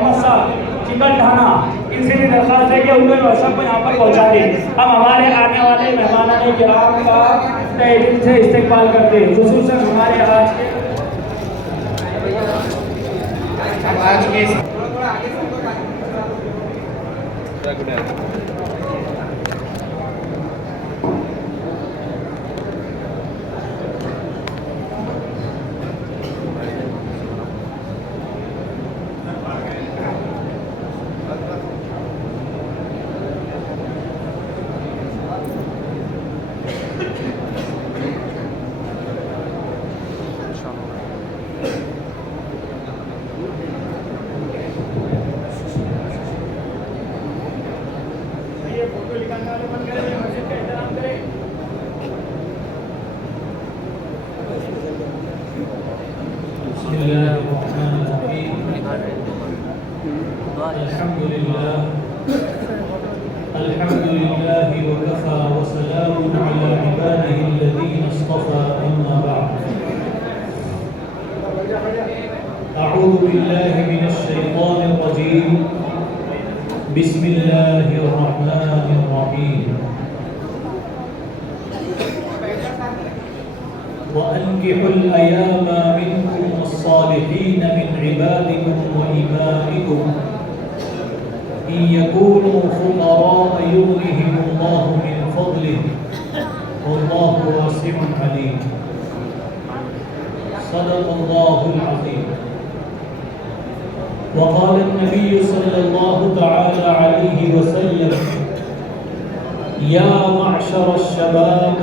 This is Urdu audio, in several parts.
محمد صاحب چکن ڈھانا، ان سے بھی درخواست ہے کہ ان کو سب کو یہاں پر پہنچا دیں. ہم ہمارے آنے والے مہمانان کرام کا تہہ دل سے استقبال کرتے ہیں، خصوصاً ہمارے آج کے الحمد لله وكفى وسلام على عباده الذين اصطفى أما بعد. أعوذ بالله من الشيطان الرجيم. بسم الله الرحمن الرحيم. وأنكحوا الأيام منكم والصالحين من عبادكم وإمائكم إن يكونوا فقراء يغنهم الله من فضله والله واسع عليم. صدق الله العظيم. وقال النبي صلى الله تعالى عليه وسلم: يا معشر الشباب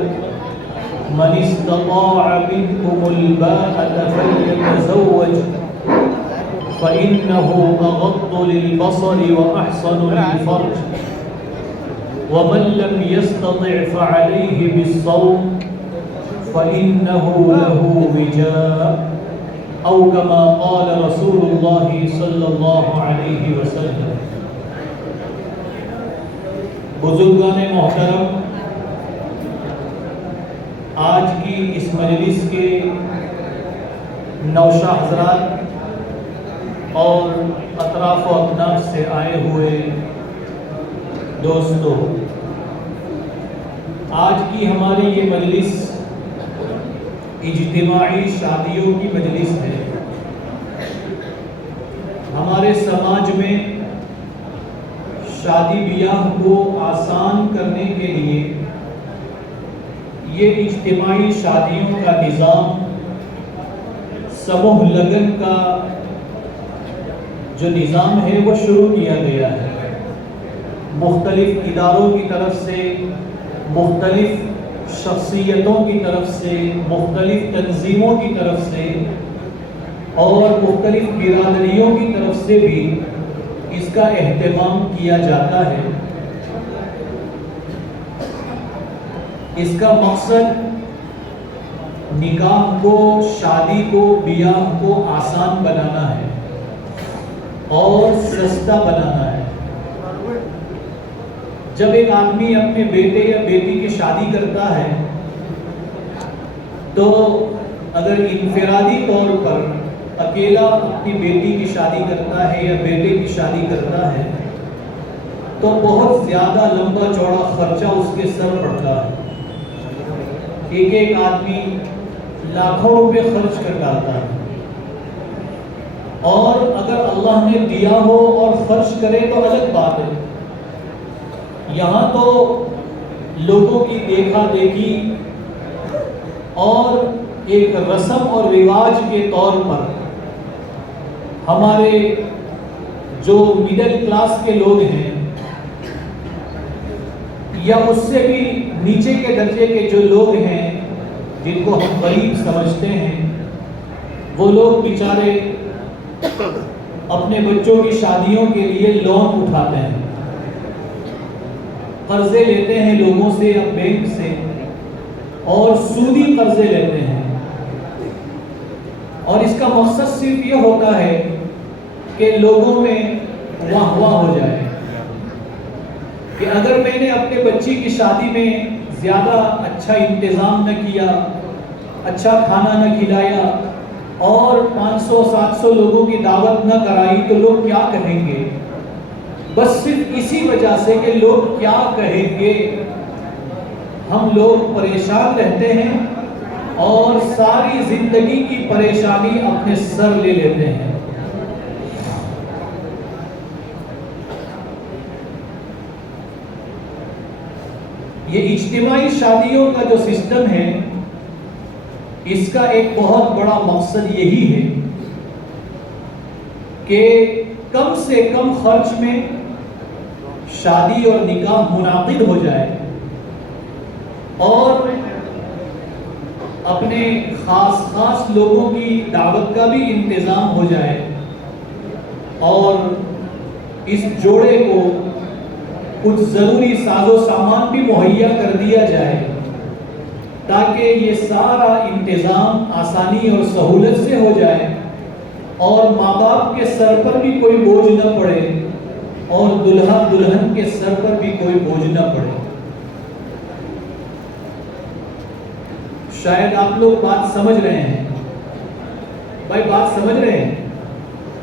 من استطاع منكم الباءة فليتزوج فإنه أغض للبصر وأحسن للفرج ومن لم يستطع فعليه بالصوم فإنه له وجاء أو كما قال رسول الله صلى الله عليه وسلم. بزرگان محترم، آج کی اس مجلس کے نوشہ حضرات اور اطراف و اکناف سے آئے ہوئے دوستو، آج کی ہماری یہ مجلس اجتماعی شادیوں کی مجلس ہے. ہمارے سماج میں شادی بیاہ کو آسان کرنے کے لیے یہ اجتماعی شادیوں کا نظام سموہ لگن کا جو نظام ہے وہ شروع کیا گیا ہے. مختلف اداروں کی طرف سے، مختلف شخصیتوں کی طرف سے، مختلف تنظیموں کی طرف سے اور مختلف برادریوں کی طرف سے بھی اس کا اہتمام کیا جاتا ہے. اس کا مقصد نکاح کو، شادی کو، بیاہ کو آسان بنانا ہے اور سستا بنانا ہے. جب ایک آدمی اپنے بیٹے یا بیٹی کی شادی کرتا ہے تو اگر انفرادی طور پر اکیلا اپنی بیٹی کی شادی کرتا ہے یا بیٹے کی شادی کرتا ہے تو بہت زیادہ لمبا چوڑا خرچہ اس کے سر پڑتا ہے. ایک ایک آدمی لاکھوں روپے خرچ کر ڈالتا ہے. اور اگر اللہ نے دیا ہو اور خرچ کرے تو الگ بات ہے. یہاں تو لوگوں کی دیکھا دیکھی اور ایک رسم اور رواج کے طور پر ہمارے جو مڈل کلاس کے لوگ ہیں یا اس سے بھی نیچے کے درجے کے جو لوگ ہیں جن کو ہم غریب سمجھتے ہیں، وہ لوگ بیچارے اپنے بچوں کی شادیوں کے لیے لون اٹھاتے ہیں، قرضے لیتے ہیں لوگوں سے یا بینک سے اور سودی قرضے لیتے ہیں. اور اس کا مقصد صرف یہ ہوتا ہے کہ لوگوں میں واہ واہ ہو جائے کہ اگر میں نے اپنے بچی کی شادی میں زیادہ اچھا انتظام نہ کیا، اچھا کھانا نہ کھلایا اور 500-700 لوگوں کی دعوت نہ کرائی تو لوگ کیا کہیں گے؟ بس صرف اسی وجہ سے کہ لوگ کیا کہیں گے ہم لوگ پریشان رہتے ہیں اور ساری زندگی کی پریشانی اپنے سر لے لیتے ہیں۔ یہ اجتماعی شادیوں کا جو سسٹم ہے، اس کا ایک بہت بڑا مقصد یہی ہے کہ کم سے کم خرچ میں شادی اور نکاح منعقد ہو جائے اور اپنے خاص لوگوں کی دعوت کا بھی انتظام ہو جائے اور اس جوڑے کو کچھ ضروری ساز و سامان بھی مہیا کر دیا جائے تاکہ یہ سارا انتظام آسانی اور سہولت سے ہو جائے اور ماں باپ کے سر پر بھی کوئی بوجھ نہ پڑے اور دلہا دلہن کے سر پر بھی کوئی بوجھ نہ پڑے۔ شاید آپ لوگ بات سمجھ رہے ہیں، بھائی بات سمجھ رہے ہیں؟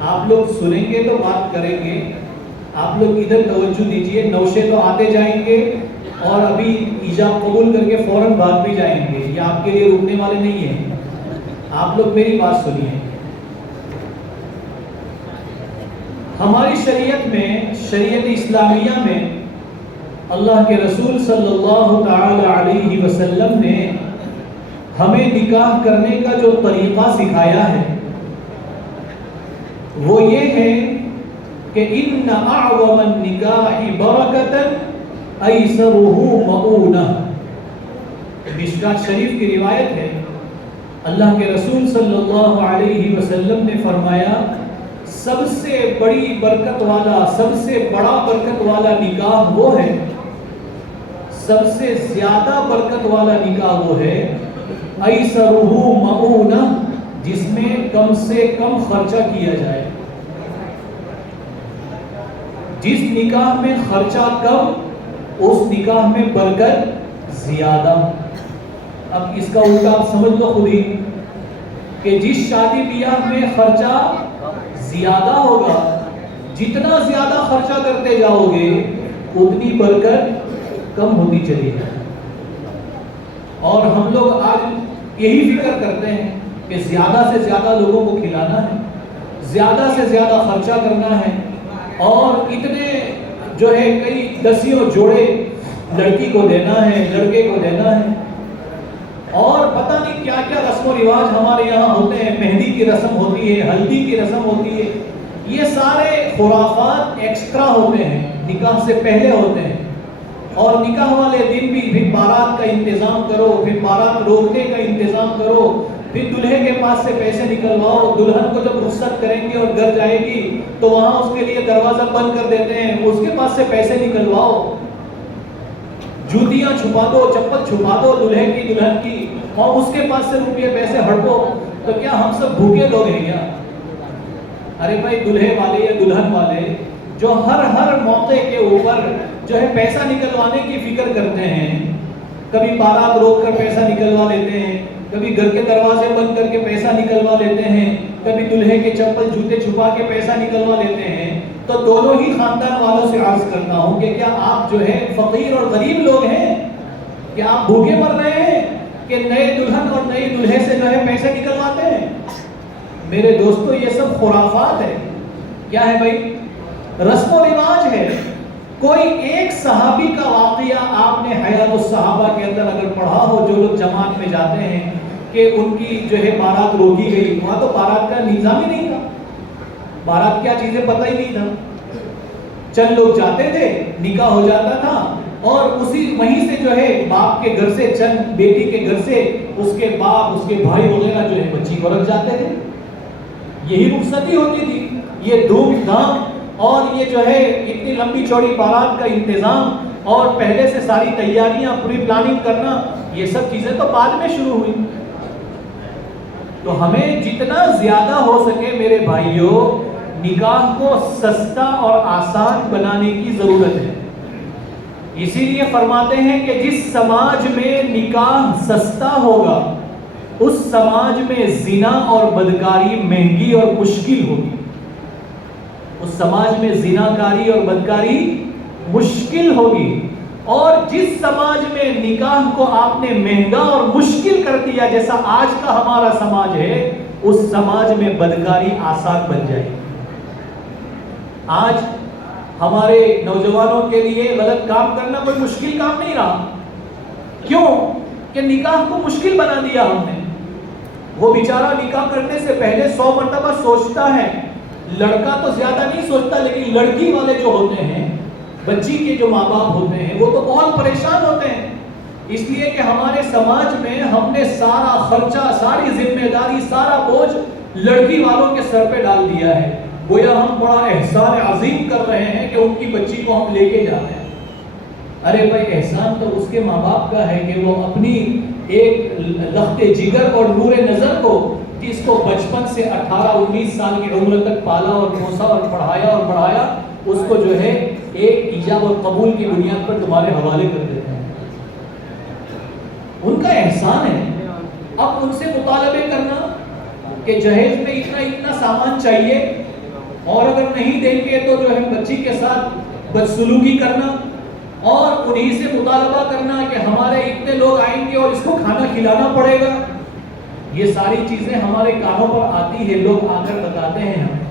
آپ لوگ سنیں گے تو بات کریں گے، آپ لوگ ادھر توجہ دیجئے، نوشے تو آتے جائیں گے اور ابھی ایجاب قبول کر کے فوراً بھاگ بھی جائیں گے، یہ آپ کے لیے رکنے والے نہیں ہیں۔ آپ لوگ میری بات سنیے۔ ہماری شریعت میں، شریعت اسلامیہ میں اللہ کے رسول صلی اللہ تعالی علیہ وسلم نے ہمیں نکاح کرنے کا جو طریقہ سکھایا ہے وہ یہ ہے کہ ان اعظم النکاح برکۃ ایسرہ مؤونہ۔ مشکوٰۃ شریف کی روایت ہے، اللہ کے رسول صلی اللہ علیہ وسلم نے فرمایا سب سے بڑی برکت والا، سب سے بڑا برکت والا نکاح وہ ہے، سب سے زیادہ برکت والا نکاح وہ ہے ایسرہ مؤونہ، جس میں کم سے کم خرچہ کیا جائے۔ جس نکاح میں خرچہ کم، اس نکاح میں برکت زیادہ۔ اب اس کا الٹا آپ سمجھ لو خود ہی کہ جس شادی بیاہ میں خرچہ زیادہ ہوگا، جتنا زیادہ خرچہ کرتے جاؤ گے اتنی برکت کم ہوتی چلی جائے۔ اور ہم لوگ آج یہی فکر کرتے ہیں کہ زیادہ سے زیادہ لوگوں کو کھلانا ہے، زیادہ سے زیادہ خرچہ کرنا ہے، اور اتنے جو ہے کئی دسیوں جوڑے لڑکی کو دینا ہے، لڑکے کو دینا ہے، اور پتہ نہیں کیا کیا رسم و رواج ہمارے یہاں ہوتے ہیں، مہندی کی رسم ہوتی ہے، ہلدی کی رسم ہوتی ہے، یہ سارے خرافات ایکسٹرا ہوتے ہیں، نکاح سے پہلے ہوتے ہیں۔ اور نکاح والے دن بھی پھر بارات کا انتظام کرو، پھر بارات روکنے کا انتظام کرو، پھر دلہے کے پاس سے پیسے نکلواؤ، دلہن کو جب رخصت کریں گے اور گھر جائے گی تو وہاں اس کے لیے دروازہ بند کر دیتے ہیں، اس کے پاس سے پیسے نکلواؤ، جوتیاں چھپا دو، چپل چھپا دو دلہے کی دلہن کی، اور اس کے پاس سے روپیے پیسے ہڑپو۔ تو کیا ہم سب بھوکے لوگ ہیں کیا؟ ارے بھائی دلہے والے یا دلہن والے جو ہر موقع کے اوپر جو ہے پیسہ نکلوانے کی فکر کرتے ہیں، کبھی بارات روک کر پیسہ نکلوا لیتے ہیں، کبھی گھر کے دروازے بند کر کے پیسہ نکلوا لیتے ہیں، کبھی دلہے کے چپل جوتے چھپا کے پیسہ نکلوا لیتے ہیں، تو دونوں ہی خاندان والوں سے عرض کرتا ہوں کہ کیا آپ جو ہے فقیر اور غریب لوگ ہیں؟ کیا آپ بھوکے مر رہے ہیں کہ نئے دلہن اور نئی دلہے سے جو ہے پیسے نکلواتے ہیں؟ میرے دوستو یہ سب خرافات ہے۔ کیا ہے بھائی؟ رسم و رواج ہے۔ کوئی ایک صحابی کا واقعہ آپ نے حیات الصحابہ کے اندر اگر پڑھا ہو، جو لوگ جماعت میں جاتے ہیں، کہ ان کی جو ہے بارات روکی گئی، وہاں تو بارات کا نظام ہی نہیں تھا، بارات کیا چیزیں پتہ ہی نہیں تھا، چند لوگ جاتے تھے، نکاح ہو جاتا تھا، اور وہیں سے جو ہے باپ کے گھر سے، چند بیٹی کے گھر سے اس کے باپ، اس کے بھائی وغیرہ جو ہے بچی کو رکھ جاتے تھے۔ یہی رخصتی ہوتی تھی۔ یہ دھوم دھام اور یہ جو ہے اتنی لمبی چوڑی بارات کا انتظام اور پہلے سے ساری تیاریاں، پوری پلاننگ کرنا، یہ سب چیزیں تو بعد میں شروع ہوئی۔ تو ہمیں جتنا زیادہ ہو سکے میرے بھائیوں، نکاح کو سستا اور آسان بنانے کی ضرورت ہے۔ اسی لیے فرماتے ہیں کہ جس سماج میں نکاح سستا ہوگا اس سماج میں زنا اور بدکاری مہنگی اور مشکل ہوگی. اس سماج میں زناکاری اور بدکاری مشکل ہوگی. اور جس سماج میں نکاح کو آپ نے مہنگا اور مشکل کر دیا جیسا آج کا ہمارا سماج ہے, اس سماج میں بدکاری آسان بن جائے. آج ہمارے نوجوانوں کے لیے غلط کام کرنا کوئی مشکل کام نہیں رہا. کیوں کہ نکاح کو مشکل بنا دیا ہم نے. وہ بیچارہ نکاح کرنے سے پہلے 100 مرتبہ سوچتا ہے. لڑکا تو زیادہ نہیں سوچتا, لیکن لڑکی والے جو ہوتے ہیں, بچی کے جو ماں باپ ہوتے ہیں, وہ تو بہت پریشان ہوتے ہیں. اس لیے کہ ہمارے سماج میں ہم نے سارا خرچہ, ساری ذمہ داری, سارا بوجھ لڑکی والوں کے سر پہ ڈال دیا ہے. گویا ہم بڑا احسان عظیم کر رہے ہیں کہ ان کی بچی کو ہم لے کے جاتے ہیں. ارے بھائی, احسان تو اس کے ماں باپ کا ہے کہ وہ اپنی ایک لخت جگر اور نور نظر کو, جس کو بچپن سے 18-19 سال کی عمر تک پالا اور پوسا اور پڑھایا اور بڑھایا, اس کو جو ہے ایک ایجاب اور قبول کی بنیاد پر تمہارے حوالے کر دیتے ہیں. ان کا احسان ہے. اب ان سے مطالبے کرنا کہ جہیز میں اتنا سامان چاہیے, اور اگر نہیں دیں گے تو جو ہے بچی کے ساتھ بدسلوکی کرنا, اور انہی سے مطالبہ کرنا کہ ہمارے اتنے لوگ آئیں گے اور اس کو کھانا کھلانا پڑے گا. یہ ساری چیزیں ہمارے کانوں پر آتی ہے, لوگ آ کر بتاتے ہیں ہمیں.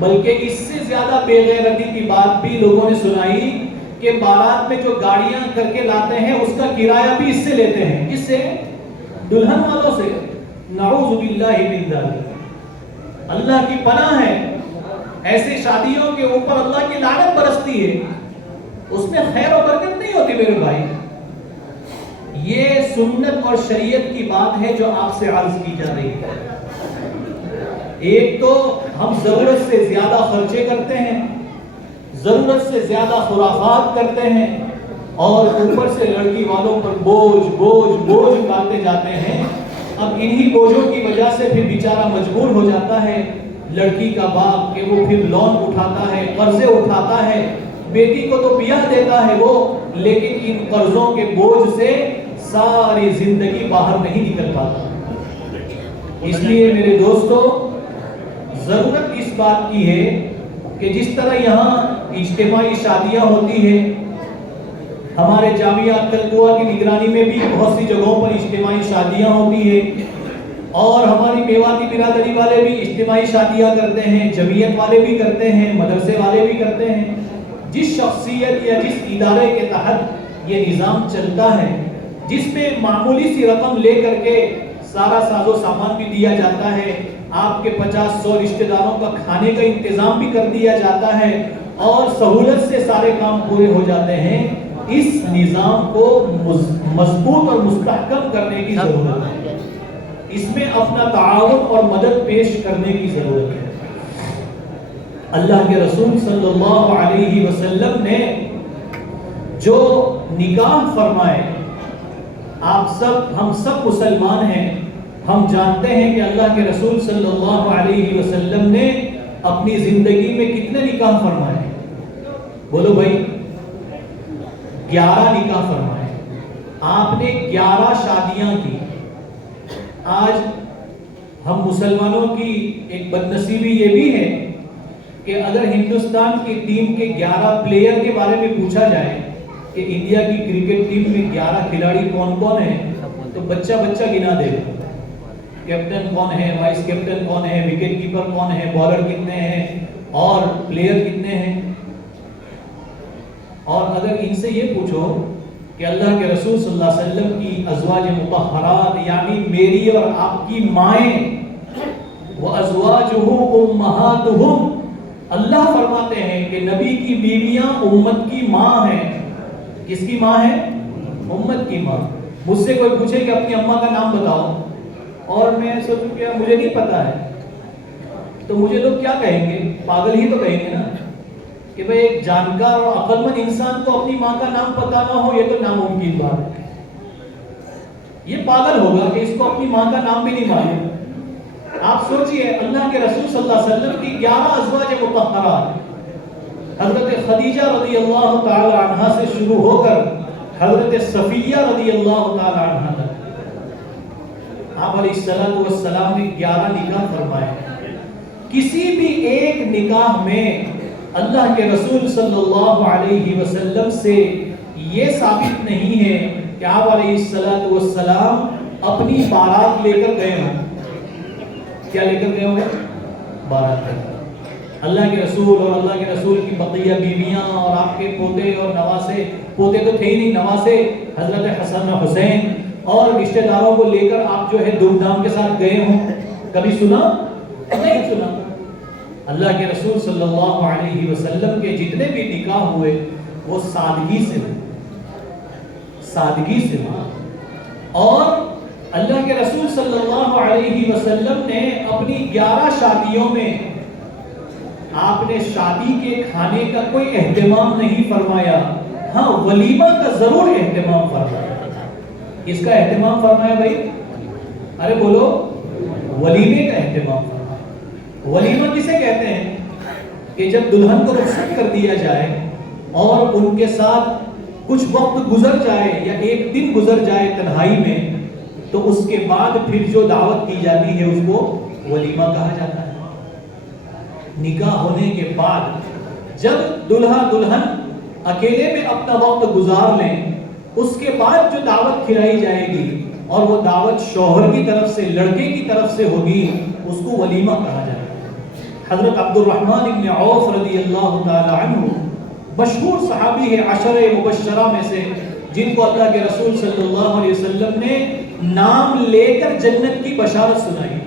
بلکہ اس سے زیادہ بے غیرتی کی بات بھی لوگوں نے سنائی کہ بارات میں جو گاڑیاں کر کے لاتے ہیں اس کا کرایہ بھی اس سے لیتے ہیں. کس سے؟ دلہن والوں سے. نعوذ باللہ من ذالک. اللہ کی پناہ ہے, ایسے شادیوں کے اوپر اللہ کی لعنت برستی ہے. اس میں خیر و برکت نہیں ہوتی میرے بھائی. یہ سنت اور شریعت کی بات ہے جو آپ سے عرض کی جا رہی ہے. ایک تو ہم ضرورت سے زیادہ خرچے کرتے ہیں, ضرورت سے زیادہ خرافات کرتے ہیں, اور اوپر سے لڑکی والوں پر بوجھ ڈالتے جاتے ہیں. اب انہی بوجھوں کی وجہ سے پھر بیچارہ مجبور ہو جاتا ہے لڑکی کا باپ کہ وہ پھر لون اٹھاتا ہے, قرضے اٹھاتا ہے. بیٹی کو تو بیاہ دیتا ہے وہ, لیکن ان قرضوں کے بوجھ سے ساری زندگی باہر نہیں نکل پاتا. اس لیے میرے دوستو, ضرورت اس بات کی ہے کہ جس طرح یہاں اجتماعی شادیاں ہوتی ہیں, ہمارے جامعہ کلکوا کی نگرانی میں بھی بہت سی جگہوں پر اجتماعی شادیاں ہوتی ہیں, اور ہماری میواتی برادری والے بھی اجتماعی شادیاں کرتے ہیں, جمعیت والے بھی کرتے ہیں, مدرسے والے بھی کرتے ہیں. جس شخصیت یا جس ادارے کے تحت یہ نظام چلتا ہے, جس میں معمولی سی رقم لے کر کے سارا ساز و سامان بھی دیا جاتا ہے, آپ کے 50-100 رشتہ داروں کا کھانے کا انتظام بھی کر دیا جاتا ہے, اور سہولت سے سارے کام پورے ہو جاتے ہیں, اس نظام کو مضبوط اور مستحکم کرنے کی ضرورت ہے. اس میں اپنا تعاون اور مدد پیش کرنے کی ضرورت ہے. اللہ کے رسول صلی اللہ علیہ وسلم نے جو نکاح فرمائے, ہم سب مسلمان ہیں, ہم جانتے ہیں کہ اللہ کے رسول صلی اللہ علیہ وسلم نے اپنی زندگی میں کتنے نکاح فرمائے؟ بولو بھائی. 11 نکاح فرمائے. آپ نے 11 شادیاں کی. آج ہم مسلمانوں کی ایک بدنصیبی یہ بھی ہے کہ اگر ہندوستان کی ٹیم کے 11 پلیئر کے بارے میں پوچھا جائے کہ انڈیا کی کرکٹ ٹیم میں 11 کھلاڑی کون کون ہیں, تو بچہ گنا دے گا. کیپٹن کون ہے, وائس کیپٹن کون ہے, وکٹ کیپر کون ہے, بالر کتنے ہیں, اور پلیئر کتنے ہیں. اور اگر ان سے یہ پوچھو کہ اللہ کے رسول صلی اللہ علیہ وسلم کی ازواج مطہرات یعنی میری اور آپ کی مائیں, وَأَزْوَاجُهُ أُمَّهَاتُهُمْ, اللہ فرماتے ہیں کہ نبی کی بیویاں امت کی ماں ہیں. کس کی ماں ہے؟ امت کی ماں. مجھ سے کوئی پوچھے کہ اپنی اماں کا نام بتاؤ, اور میں سوچوں کہ مجھے نہیں پتا ہے, تو مجھے لوگ کیا کہیں گے؟ پاگل ہی تو کہیں گے نا, کہ بھئی ایک جانکار اور عقل مند انسان کو اپنی ماں کا نام پتا نہ ہو, یہ تو ناممکن بات ہے. یہ پاگل ہوگا کہ اس کو اپنی ماں کا نام بھی نہیں معلوم. آپ سوچئے اللہ کے رسول صلی اللہ علیہ وسلم کی 11 ازواج مطہرات, حضرت خدیجہ رضی اللہ تعالی عنہا سے شروع ہو کر حضرت صفیہ رضی اللہ تعالی عنہا تک, آپ علیہ السلام نے 11 نکاح فرمائے. کسی بھی ایک نکاح میں اللہ کے رسول صلی اللہ علیہ وسلم سے یہ ثابت نہیں ہے کہ آپ علیہ السلام اپنی بارات لے کر گئے ہوں. کیا لے کر گئے ہوں؟ بارات لے کر. اللہ کے رسول اور اللہ کے رسول کی بقیہ بیویاں اور آپ کے پوتے اور نواسے، پوتے تو تھے ہی نہیں، نواسے حضرت حسن و حسین اور رشتہ داروں کو لے کر آپ جو ہے دھوم دھام کے ساتھ گئے ہوں. کبھی سنا؟ نہیں سنا. اللہ کے رسول صلی اللہ علیہ وسلم کے جتنے بھی نکاح ہوئے وہ سادگی سے ہوئے، سادگی سے ہوئے. اور اللہ کے رسول صلی اللہ علیہ وسلم نے اپنی 11 شادیوں میں آپ نے شادی کے کھانے کا کوئی اہتمام نہیں فرمایا. ہاں ولیمہ کا ضرور اہتمام فرمایا. کس کا اہتمام فرمایا بھائی؟ ارے بولو، ولیمے کا اہتمام فرمایا. ولیمہ کسے کہتے ہیں؟ کہ جب دلہن کو رخصت کر دیا جائے اور ان کے ساتھ کچھ وقت گزر جائے یا ایک دن گزر جائے تنہائی میں، تو اس کے بعد پھر جو دعوت کی جاتی ہے اس کو ولیمہ کہا جاتا ہے. نکاح ہونے کے بعد جب دلہا دلہن اکیلے میں اپنا وقت گزار لیں، اس کے بعد جو دعوت کھلائی جائے گی اور وہ دعوت شوہر کی طرف سے، لڑکے کی طرف سے ہوگی، اس کو ولیمہ کہا جائے گا. حضرت عبد الرحمن ابن عوف رضی اللہ تعالی عنہ مشہور صحابی ہے 10 مبشرہ میں سے، جن کو اللہ کے رسول صلی اللہ علیہ وسلم نے نام لے کر جنت کی بشارت سنائی.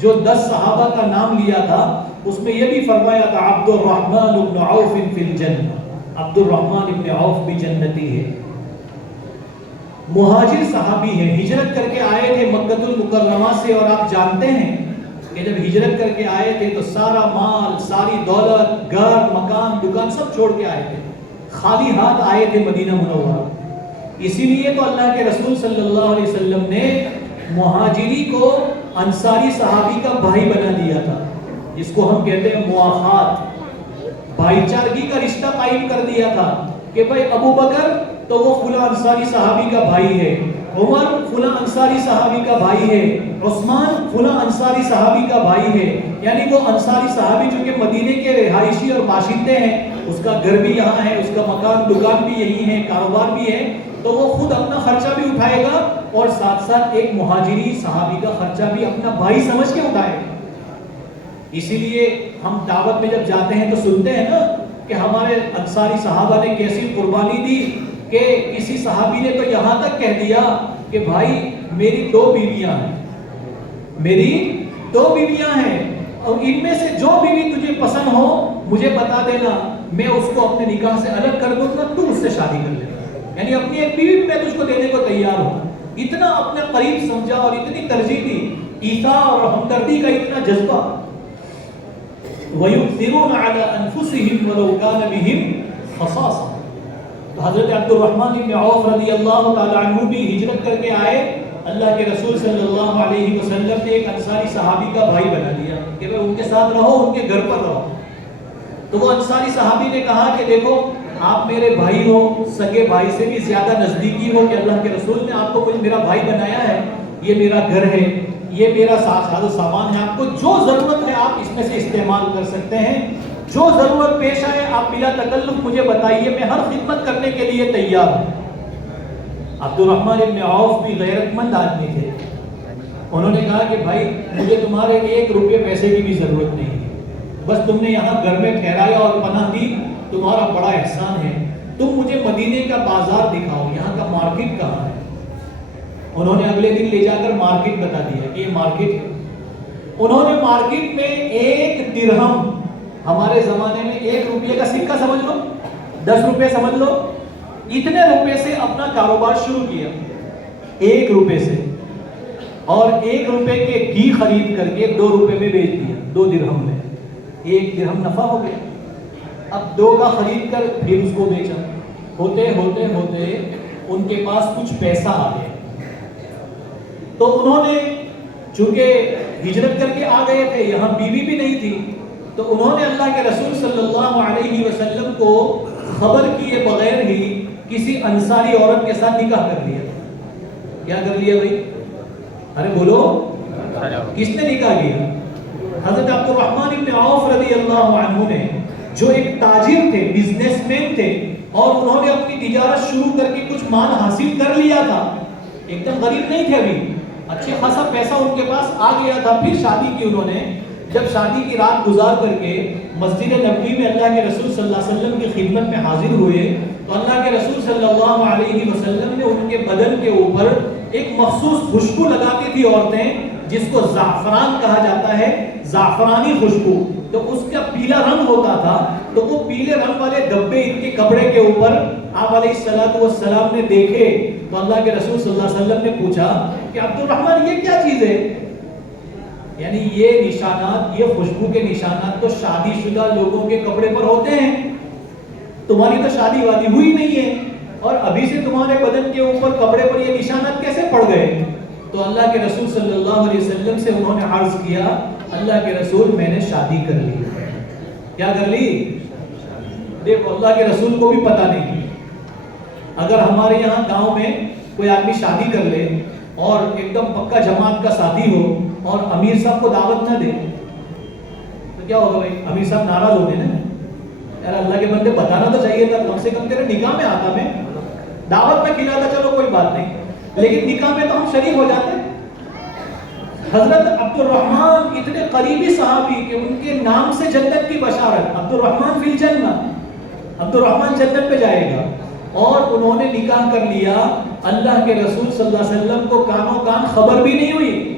جو 10 صحابہ کا نام لیا تھا اس میں یہ بھی فرمایا تھا عبد الرحمن ابن عوف فی الجنہ، عبد الرحمن ابن عوف بھی جنتی ہے. مہاجر صحابی ہے، ہجرت کر کے آئے تھے مکہ المکرمہ سے. اور آپ جانتے ہیں کہ جب ہجرت کر کے آئے تھے تو سارا مال، ساری دولت، گھر، مکان، دکان سب چھوڑ کے آئے تھے. خالی ہاتھ آئے تھے مدینہ منورہ. اسی لیے تو اللہ کے رسول صلی اللہ علیہ وسلم نے مہاجری کو انصاری صحابی کا بھائی بنا دیا تھا، جس کو ہم کہتے ہیں مواخات، بھائی چارگی کا رشتہ قائم کر دیا تھا کہ بھائی ابو بکر تو وہ فلاں انصاری صحابی کا بھائی ہے، عمر فلاں انصاری صحابی کا بھائی ہے، عثمان فلاں انصاری صحابی کا بھائی ہے. یعنی وہ انصاری صحابی جو کہ مدینے کے رہائشی اور باشندے ہیں، اس کا گھر بھی یہاں ہے، اس کا مکان دکان بھی یہی ہے، کاروبار بھی ہے، تو وہ خود اپنا خرچہ بھی اٹھائے گا اور ساتھ ساتھ ایک مہاجری صحابی کا خرچہ بھی اپنا بھائی سمجھ کے اٹھائے گا. اسی لیے ہم دعوت میں جب جاتے ہیں تو سنتے ہیں نا کہ ہمارے انصاری صحابہ نے کیسی قربانی دی کہ کسی صحابی نے تو یہاں تک کہہ دیا کہ بھائی میری 2 بیویاں ہیں، میری 2 بیویاں ہیں، اور ان میں سے جو بیوی تجھے پسند ہو مجھے بتا دینا، میں اس کو اپنے نکاح سے الگ کر دوں گا، تو اس سے شادی کر لینا. یعنی اپنی ایک بیوی میں تجھ کو دینے کو تیار ہوں. اتنا اپنے قریب سمجھا اور اتنی ترجیح دی، ایثار اور ہمدردی کا اتنا جذبہ. وَيُؤْثِرُونَ عَلَىٰ أَنفُسِهِمْ وَلَوْ كَانَ بِهِمْ خَصَاصَةٌ. تو حضرت عبد الرحمن ابن عوف رضی اللہ تعالی عنہ بھی ہجرت کر کے آئے. اللہ کے رسول صلی اللہ علیہ وسلم نے ایک انصاری صحابی کا بھائی بنا دیا کہ بھائی ان کے ساتھ رہو، ان کے گھر پر رہو. تو وہ انصاری صحابی نے کہا کہ دیکھو آپ میرے بھائی ہو، سگے بھائی سے بھی زیادہ نزدیکی ہو کہ اللہ کے رسول نے آپ کو میرا بھائی بنایا ہے، یہ میرا گھر ہے، یہ میرا ساز و سامان ہے، آپ کو جو ضرورت ہے آپ اس میں سے استعمال کر سکتے ہیں، جو ضرورت پیش آئے آپ بلا تکلف مجھے بتائیے، میں ہر خدمت کرنے کے لیے تیار ہوں. عبد الرحمن ابن عوف بھی غیرت مند آدمی تھے. انہوں نے کہا کہ بھائی مجھے تمہارے 1 روپے پیسے کی بھی ضرورت نہیں ہے، بس تم نے یہاں گھر میں ٹھہرایا اور پناہ دی، تمہارا بڑا احسان ہے. تم مجھے مدینے کا بازار دکھاؤ، یہاں کا مارکیٹ کہاں ہے. انہوں نے اگلے دن لے جا کر مارکیٹ بتا دیا کہ یہ مارکیٹ ہے. انہوں نے مارکیٹ میں 1 درہم، ہمارے زمانے میں 1 روپے کا سکہ سمجھ لو، 10 روپے سمجھ لو، اتنے روپے سے اپنا کاروبار شروع کیا. 1 روپے سے، اور 1 روپے کے گھی خرید کر کے 2 روپے میں بیچ دیا، 2 درہم میں. 1 درہم نفع ہو گیا. اب 2 کا خرید کر پھر اس کو بیچا. ہوتے ہوتے ہوتے ان کے پاس کچھ پیسہ آ گیا. تو انہوں نے چونکہ ہجرت کر کے آ گئے تھے، یہاں بیوی بھی نہیں تھی، تو انہوں نے اللہ کے رسول صلی اللہ علیہ وسلم کو خبر کیے بغیر ہی کسی انصاری عورت کے ساتھ نکاح کر لیا. کیا کر لیا بھائی؟ ارے بولو کس نے نکاح کیا؟ حضرت عبد الرحمن ابن عوف رضی اللہ عنہ نے، جو ایک تاجر تھے، بزنس مین تھے، اور انہوں نے اپنی تجارت شروع کر کے کچھ مال حاصل کر لیا تھا، ایک دم غریب نہیں تھے ابھی، اچھے خاصا پیسہ ان کے پاس آ گیا تھا. پھر شادی کی انہوں نے. جب شادی کی رات گزار کر کے مسجد نبوی میں اللہ کے رسول صلی اللہ علیہ وسلم کی خدمت میں حاضر ہوئے تو اللہ کے رسول صلی اللہ علیہ وسلم نے ان کے بدن کے اوپر ایک مخصوص خوشبو لگاتی تھی عورتیں، جس کو زعفران کہا جاتا ہے، زعفرانی خوشبو. تو اس کا پیلا رنگ ہوتا تھا، تو وہ پیلے رنگ والے دبے ان کے کپڑے کے اوپر آپ علیہ الصلوۃ والسلام نے دیکھے. تو اللہ کے رسول صلی اللہ علیہ وسلم نے پوچھا کہ عبد الرحمن یہ کیا چیز ہے؟ یعنی یہ نشانات، یہ خوشبو کے نشانات تو شادی شدہ لوگوں کے کپڑے پر ہوتے ہیں، تمہاری تو شادی وادی ہوئی نہیں ہے اور ابھی سے تمہارے بدن کے اوپر کپڑے پر یہ نشانات کیسے پڑ گئے؟ تو اللہ کے رسول صلی اللہ علیہ وسلم سے انہوں نے عرض کیا، اللہ کے رسول میں نے شادی کر لی. کیا کر لی؟ دیکھو اللہ کے رسول کو بھی پتہ نہیں. اگر ہمارے یہاں گاؤں میں کوئی آدمی شادی کر لے اور ایک دم پکا جماعت کا شادی ہو اور امیر صاحب کو دعوت نہ دے تو کیا ہوگا بھائی؟ امیر صاحب ناراض ہوگے نا، یار اللہ کے بندے بتانا تو چاہیے تھا، کم سے کم تیرے نکاح میں آتا، میں دعوت میں کھلاتا، چلو کوئی بات نہیں، لیکن نکاح میں تو ہم شریک ہو جاتے. حضرت عبد الرحمن اتنے قریبی صحابی کہ ان کے نام سے جنت کی بشارت، عبد الرحمن فی الجنہ، عبد الرحمن جنت پہ جائے گا. اور انہوں نے نکاح کر لیا. اللہ کے رسول صلی اللہ علیہ وسلم کو کانوں کان خبر بھی نہیں ہوئی،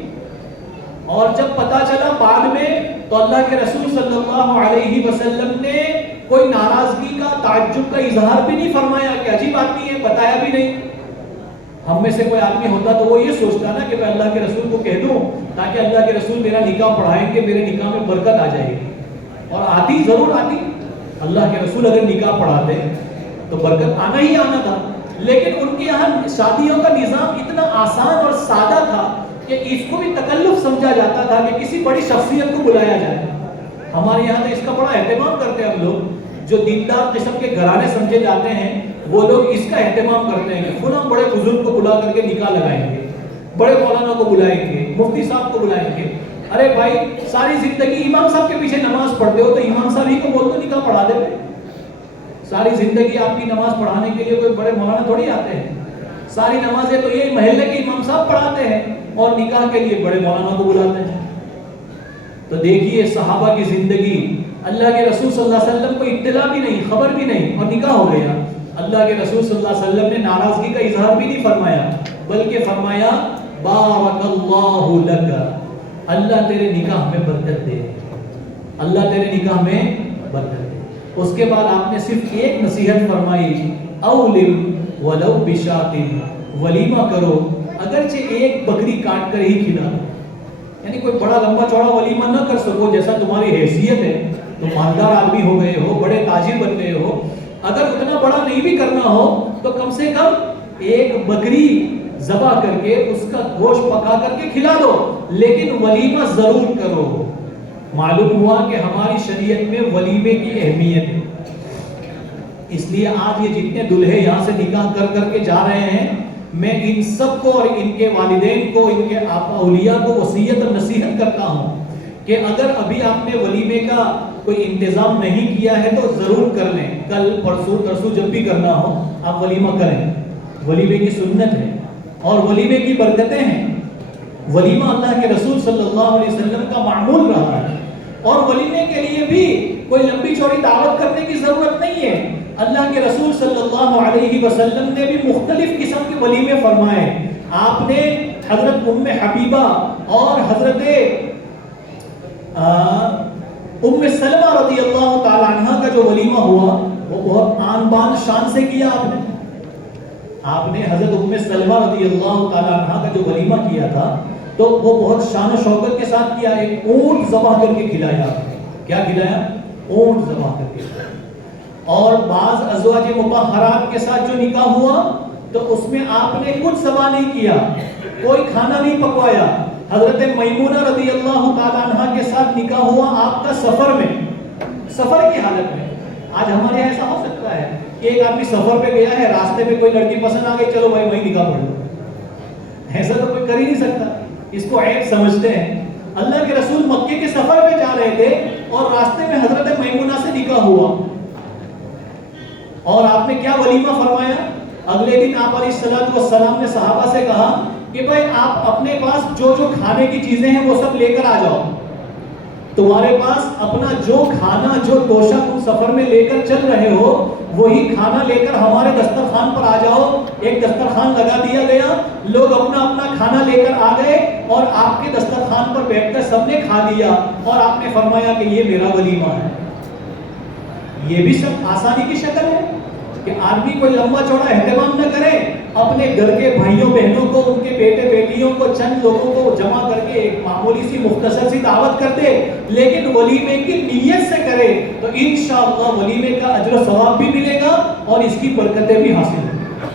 اور جب پتا چلا بعد میں تو اللہ کے رسول صلی اللہ علیہ وسلم نے کوئی ناراضگی کا، تعجب کا اظہار بھی نہیں فرمایا کہ عجیب آدمی ہے، بتایا بھی نہیں. ہم میں سے کوئی آدمی ہوتا تو وہ یہ سوچتا نا کہ میں اللہ کے رسول کو کہہ دوں تاکہ اللہ کے رسول میرا نکاح پڑھائیں گے، میرے نکاح میں برکت آ جائے گی. اور آتی ضرور آتی، اللہ کے رسول اگر نکاح پڑھاتے تو برکت آنا ہی آنا تھا. لیکن ان کے یہاں شادیوں کا نظام اتنا آسان اور سادہ تھا کہ اس کو بھی تکلف سمجھا جاتا تھا کہ کسی بڑی شخصیت کو بلایا جائے. ہمارے یہاں تو اس کا بڑا اہتمام کرتے ہیں ہم لوگ، جو دیندار قسم کے گھرانے سمجھے جاتے ہیں وہ لوگ اس کا اہتمام کرتے ہیں کہ فلاں بڑے بزرگ کو بلا کر کے نکاح لگائیں گے، بڑے مولانا کو بلائیں گے، مفتی صاحب کو بلائیں گے. ارے بھائی ساری زندگی امام صاحب کے پیچھے نماز پڑھتے ہو تو امام صاحب ہی کو بول دو نکاح پڑھا دے. ساری زندگی آپ کی نماز پڑھانے کے لیے کوئی بڑے مولانا تھوڑی آتے ہیں، ساری نمازیں تو یہ محلے کے امام صاحب پڑھاتے ہیں اور نکاح کے لیے بڑے مولانا کو بلاتے ہیں. تو دیکھیے صحابہ کی زندگی، اللہ کے رسول صلی اللہ علیہ وسلم کو اطلاع بھی نہیں، خبر بھی نہیں، اور نکاح ہو گیا. اللہ کے رسول صلی اللہ علیہ وسلم نے ناراضگی کا اظہار بھی نہیں فرمایا، بلکہ فرمایا بارک اللہ لک، اللہ تیرے نکاح میں برکت دے، اللہ تیرے نکاح میں برکت دے. اس کے بعد آپ نے صرف ایک نصیحت فرمائی، اولم ولو بشاۃ، ولیمہ کرو اگرچہ ایک بکری کاٹ کر ہی کھلا دو. یعنی کوئی بڑا لمبا چوڑا ولیمہ نہ کر سکو، جیسا تمہاری حیثیت ہے، تم مالدار آدمی ہو گئے ہو، بڑے تاجر بن گئے ہو، اگر اتنا بڑا نہیں بھی کرنا ہو تو کم سے کم ایک بکری ذبح کر کے اس کا گوشت پکا کر کے کھلا دو، لیکن ولیمہ ضرور کرو. معلوم ہوا کہ ہماری شریعت میں ولیمے کی اہمیت ہے. اس لیے آج یہ جتنے دلہے یہاں سے نکاح کر کر کے جا رہے ہیں، میں ان سب کو اور ان کے والدین کو، ان کے آبا اولیاء کو وصیت اور نصیحت کرتا ہوں کہ اگر ابھی آپ نے ولیمے کا کوئی انتظام نہیں کیا ہے تو ضرور کر لیں. کل پرسوں ترسوں جب بھی کرنا ہو آپ ولیمہ کریں. ولیمے کی سنت ہے اور ولیمے کی برکتیں ہیں. ولیمہ اللہ کے رسول صلی اللہ علیہ وسلم کا معمول رہا ہے، اور ولیمے کے لیے بھی کوئی لمبی چوڑی دعوت کرنے کی ضرورت نہیں ہے. اللہ کے رسول صلی اللہ علیہ وسلم نے بھی مختلف قسم کے ولیمے فرمائے. آپ نے حضرت ام حبیبہ اور حضرت ام سلمہ رضی اللہ تعالی عنہ کا جو ولیمہ ہوا وہ بہت آن بان شان سے کیا. آپ نے حضرت ام سلمہ رضی اللہ تعالی عنہ کا جو ولیمہ کیا تھا تو وہ بہت شان و شوکت کے ساتھ کیا. ایک اونٹ ذبح کر کے کھلایا. کیا کھلایا؟ اونٹ ذبح کر کے. اور بعض ازواج مطہرات کے ساتھ جو نکاح ہوا تو اس میں آپ نے کچھ ذبح نہیں کیا، کوئی کھانا نہیں پکوایا. حضرت میمونہ رضی اللہ تعالی عنہ کے ساتھ نکاح ہوا آپ کا سفر میں، سفر کی حالت میں. آج ہمارے یہاں ایسا ہو سکتا ہے کہ ایک آدمی سفر پہ گیا ہے، راستے میں کوئی لڑکی پسند آ گئی، چلو بھائی وہیں نکاح پڑھ لو. ایسا تو کوئی کر ہی نہیں سکتا. اس کو عیب سمجھتے ہیں. اللہ کے رسول مکے کے سفر پہ جا رہے تھے اور راستے میں حضرت میمونہ سے نکاح ہوا, اور آپ نے کیا ولیمہ فرمایا؟ اگلے دن آپ علیہ الصلوۃ والسلام نے صحابہ سے کہا کہ بھائی آپ اپنے پاس جو جو کھانے کی چیزیں ہیں وہ سب لے کر آ جاؤ. تمہارے پاس اپنا جو کھانا, جو توشہ تم سفر میں لے کر چل رہے ہو, وہی کھانا لے کر ہمارے دسترخوان پر آ جاؤ. ایک دسترخوان لگا دیا گیا, لوگ اپنا اپنا کھانا لے کر آ گئے اور آپ کے دسترخوان پر بیٹھ کر سب نے کھا لیا, اور آپ نے فرمایا کہ یہ میرا ولیمہ ہے. یہ بھی سب آسانی کی شکل ہے کہ آدمی کوئی لمبا چوڑا اہتمام نہ کرے, اپنے گھر کے بھائیوں بہنوں کو, ان کے بیٹے بیٹیوں کو, چند لوگوں کو جمع کر کے ایک معمولی سی مختصر سی دعوت کر دے, لیکن ولیمے کی نیت سے کرے تو انشاءاللہ ولیمے کا اجر و ثواب بھی ملے گا اور اس کی برکتیں بھی حاصل ہوں گی.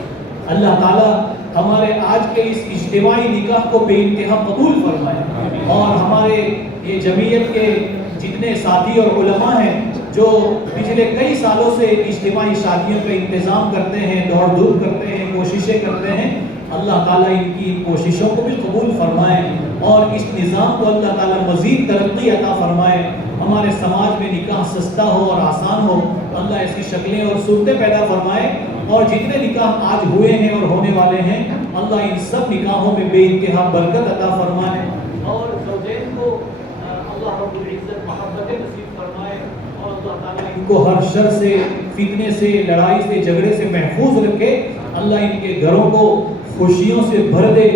اللہ تعالیٰ ہمارے آج کے اس اجتماعی نکاح کو بے انتہا قبول فرمائے, اور ہمارے یہ جمعیت کے جتنے ساتھی اور علماء ہیں جو پچھلے کئی سالوں سے اجتماعی شادیوں کا انتظام کرتے ہیں, دوڑ دھوپ کرتے ہیں, کوششیں کرتے ہیں, اللہ تعالیٰ ان کی کوششوں کو بھی قبول فرمائے اور اس نظام کو اللہ تعالیٰ مزید ترقی عطا فرمائے. ہمارے سماج میں نکاح سستا ہو اور آسان ہو, اللہ ایسی شکلیں اور صورتیں پیدا فرمائے, اور جتنے نکاح آج ہوئے ہیں اور ہونے والے ہیں اللہ ان سب نکاحوں میں بے انتہا برکت عطا فرمائے, اور زوجین کو اللہ رب العزت محبت نصیب فرمائے, اور اللہ تعالیٰ ان کو ہر شر سے, فتنے سے, لڑائی سے, جھگڑے سے محفوظ رکھے. اللہ ان کے گھروں کو خوشیوں سے بھر دے